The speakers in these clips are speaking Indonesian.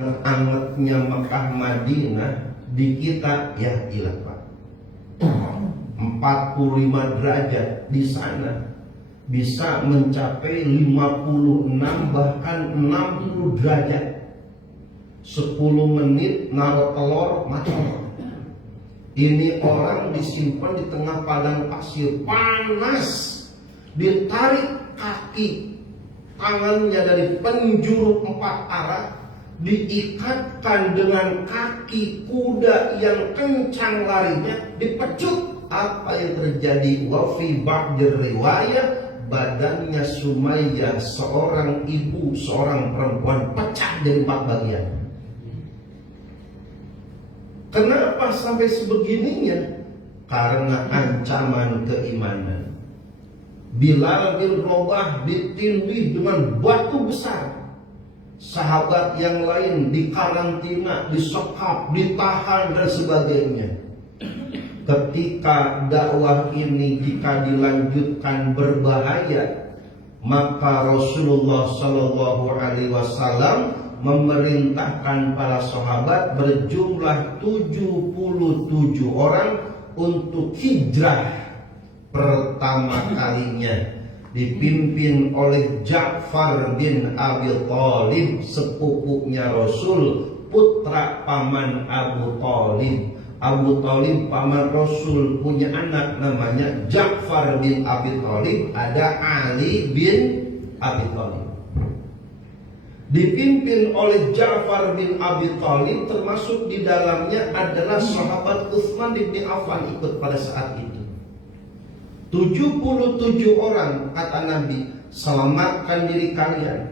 Angetnya Mekah Madinah di kita ya gila Pak, 45 derajat di sana bisa mencapai 56 bahkan 60 derajat. 10 menit naruh telur mati. Ini orang disimpan di tengah padang pasir panas, ditarik kaki tangannya dari penjuru 4 arah, diikatkan dengan kaki kuda yang kencang larinya, dipecut. Apa yang terjadi? Wafi ba'dir riwayat, badannya Sumayyah, seorang ibu, seorang perempuan, pecah jadi 4 bagian. Kenapa sampai sebegininya? Karena ancaman keimanan. Bilal bin Rabah ditindih dengan batu besar. Sahabat yang lain dikarantina, disekap, ditahan dan sebagainya. Ketika dakwah ini jika dilanjutkan berbahaya, maka Rasulullah Shallallahu Alaihi Wasallam memerintahkan para sahabat berjumlah 77 orang untuk hijrah pertama kalinya, dipimpin oleh Ja'far bin Abi Thalib, sepupunya Rasul, putra paman Abu Thalib. Abu Thalib paman Rasul punya anak namanya Ja'far bin Abi Thalib, ada Ali bin Abi Thalib. Dipimpin oleh Ja'far bin Abi Thalib, termasuk di dalamnya adalah sahabat Utsman bin Affan ikut pada saat itu. 77 orang kata Nabi, selamatkan diri kalian.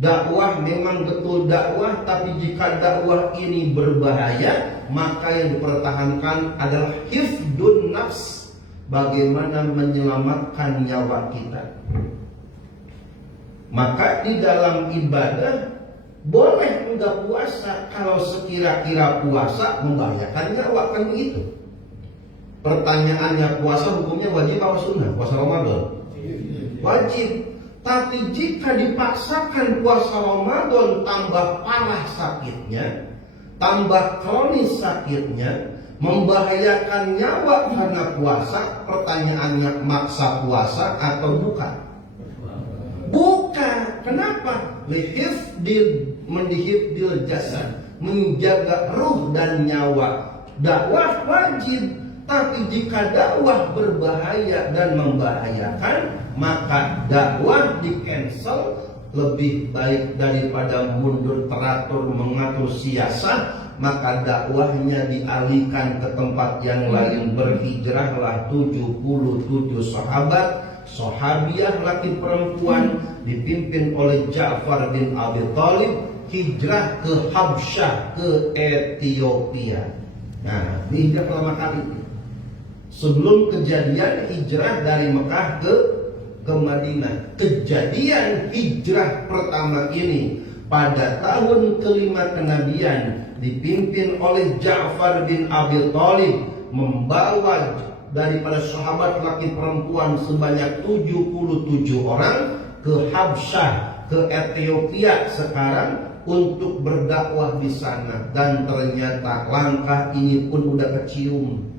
Dakwah memang betul dakwah, tapi jika dakwah ini berbahaya, maka yang dipertahankan adalah hifdun nafs, bagaimana menyelamatkan nyawa kita. Maka di dalam ibadah boleh enggak puasa kalau sekira-kira puasa membahayakan nyawa, kan begitu. Pertanyaannya, puasa hukumnya wajib atau sunnah? Puasa Ramadan wajib. Tapi jika dipaksakan puasa Ramadan, tambah parah sakitnya, tambah kronis sakitnya, membahayakan nyawa karena puasa. Pertanyaannya, maksa puasa atau bukan? Bukan. Kenapa? Mendihifdil jasad, menjaga ruh dan nyawa. Dakwah wajib. Tapi jika dakwah berbahaya dan membahayakan, maka dakwah di-cancel. Lebih baik daripada mundur teratur mengatur siasat, maka dakwahnya dialihkan ke tempat yang lain. Berhijrahlah 77 sahabat, sahabiah laki perempuan, dipimpin oleh Ja'far bin Abi Thalib, hijrah ke Habsyah, ke Ethiopia. Nah, ini hijrah pertama kali. Sebelum kejadian hijrah dari Mekah ke Madinah. Kejadian hijrah pertama ini pada tahun kelima kenabian, dipimpin oleh Ja'far bin Abi Thalib, membawa daripada sahabat laki perempuan sebanyak 77 orang ke Habsyah, ke Ethiopia sekarang, untuk berdakwah di sana. Dan ternyata langkah ini pun udah kecium.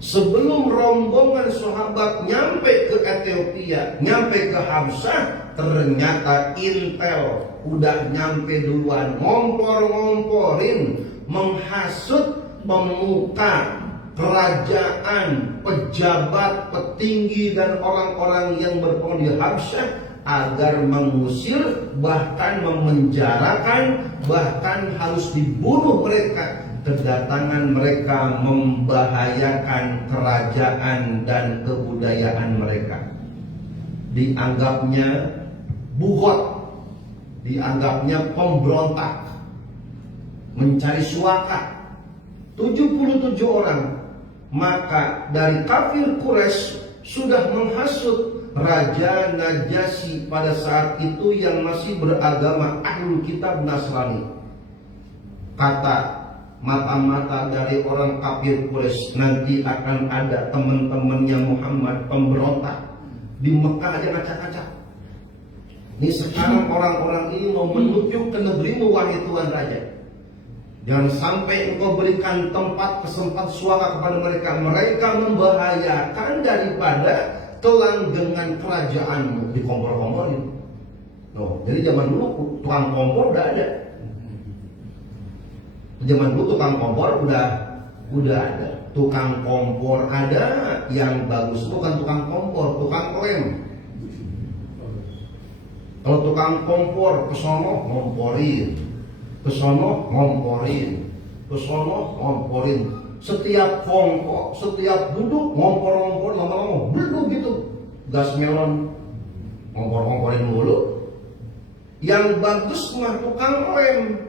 Sebelum rombongan sahabat nyampe ke Ethiopia, nyampe ke Habsyah, ternyata intel udah nyampe duluan, ngompor-ngomporin, menghasut pemuka kerajaan, pejabat, petinggi dan orang-orang yang berpengaruh di Habsyah agar mengusir, bahkan memenjarakan, bahkan harus dibunuh mereka. Kedatangan mereka membahayakan kerajaan dan kebudayaan mereka. Dianggapnya bugot, dianggapnya pemberontak, mencari suaka. 77 orang. Maka dari kafir Quraisy sudah menghasut Raja Najasyi pada saat itu yang masih beragama Ahlul Kitab Nasrani. Kata mata-mata dari orang kafir Quraisy, nanti akan ada teman-temannya Muhammad pemberontak di Mekah aja ngacak-ngacak. Ini sekarang orang-orang ini mau menuju ke negerimu wahai Tuhan Raja. Jangan sampai engkau berikan tempat kesempat suara kepada mereka. Mereka membahayakan daripada kelanggengan kerajaanmu. Dikompor-komporin. Jadi zaman dulu tukang kompor udah ada. Zaman dulu tukang kompor udah ada. Tukang kompor ada, yang bagus bukan tukang kompor, tukang lem. Kalau tukang kompor kesono ngomporin, kesono ngomporin, kesono ngomporin. Setiap kompor, setiap duduk ngompor-ngompor, lama-lama belum gitu. Gas melon ngompor-ngomporin dulu. Yang bagus mah tukang lem.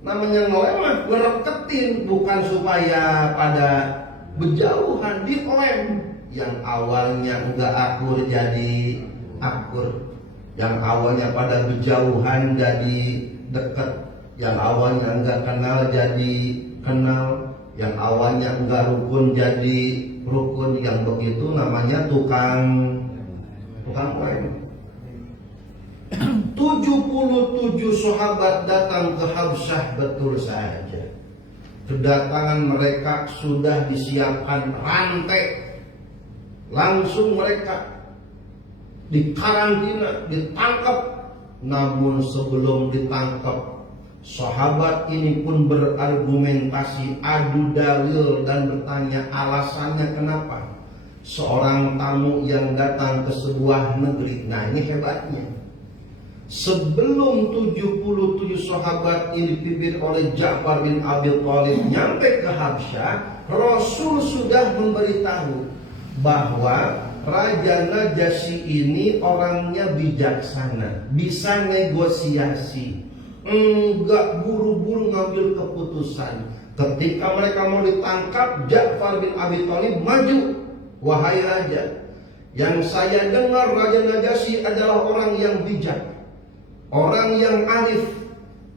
Namanya ngelem mah ngereketin, bukan supaya pada berjauhan, di lem. Yang awalnya enggak akur jadi akur, yang awalnya pada berjauhan jadi dekat, yang awalnya enggak kenal jadi kenal, yang awalnya enggak rukun jadi rukun. Yang begitu namanya tukang lem. 77 sahabat datang ke Habsyah, betul saja. Kedatangan mereka sudah disiapkan rantai. Langsung mereka dikarantina, ditangkap. Namun sebelum ditangkap, sahabat ini pun berargumentasi, adu dalil dan bertanya alasannya kenapa seorang tamu yang datang ke sebuah negeri. Nah, ini hebatnya. Sebelum 77 sahabat ini dipimpin oleh Ja'far bin Abi Thalib nyampe ke Habsyah, Rasul sudah memberitahu bahwa Raja Najasyi ini orangnya bijaksana, bisa negosiasi, enggak buru-buru ngambil keputusan. Ketika mereka mau ditangkap, Ja'far bin Abi Thalib maju, wahai raja, yang saya dengar Raja Najasyi adalah orang yang bijak, orang yang arif,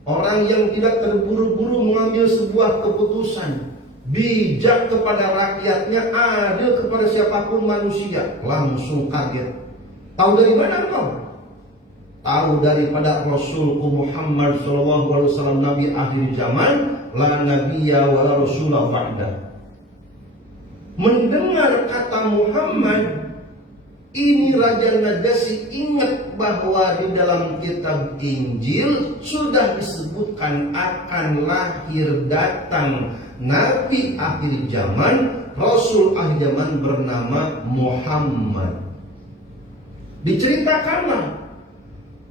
orang yang tidak terburu-buru mengambil sebuah keputusan, bijak kepada rakyatnya, adil kepada siapapun manusia. Langsung kaget. Tahu dari mana kau? Tahu daripada Rasulku Muhammad SAW, Nabi akhir zaman, la nabiyya wa la rasulah ba'da. Mendengar kata Muhammad, ini Raja Najasyi ingat bahwa di dalam kitab Injil sudah disebutkan akan lahir datang Nabi akhir zaman, Rasul akhir zaman bernama Muhammad. Diceritakanlah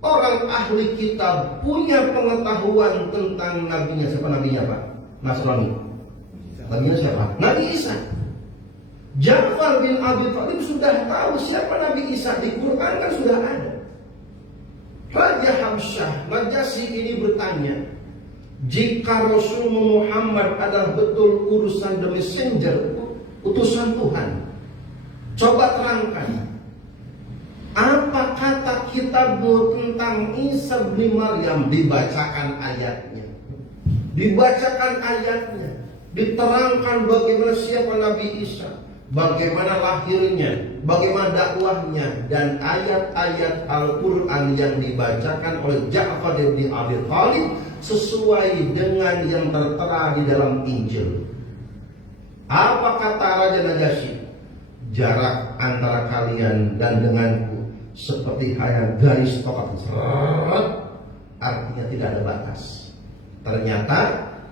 orang ahli kitab punya pengetahuan tentang nabinya. Siapa nabinya, Pak? Nasrani. Nabinya siapa? Nabi Isa. Ja'far bin Abi Thalib sudah tahu siapa Nabi Isa, di Quran kan sudah ada. Raja Habsyah Najasyi ini bertanya, jika Rasul Muhammad adalah betul urusan the messenger, utusan Tuhan, coba terangkan apa kata kitabmu tentang Isa bin Maryam. Dibacakan ayatnya, diterangkan bagaimana siapa Nabi Isa, bagaimana lahirnya, bagaimana dakwahnya, dan ayat-ayat Al-Quran yang dibacakan oleh Ja'far bin Abi Thalib sesuai dengan yang tertera di dalam Injil. Apa kata Raja Najasyi? Jarak antara kalian dan denganku seperti hanya garis tokat, artinya tidak ada batas. Ternyata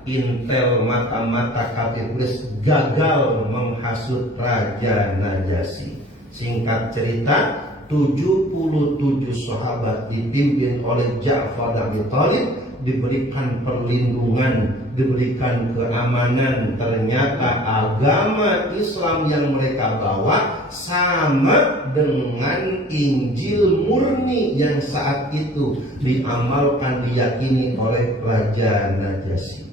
intel mata-mata kafir Quraisy gagal menghasut Raja Najasyi. Singkat cerita, 77 sahabat dipimpin oleh Ja'far bin Abi Thalib diberikan perlindungan, diberikan keamanan. Ternyata agama Islam yang mereka bawa sama dengan Injil murni yang saat itu diamalkan, diyakini oleh Raja Najasyi.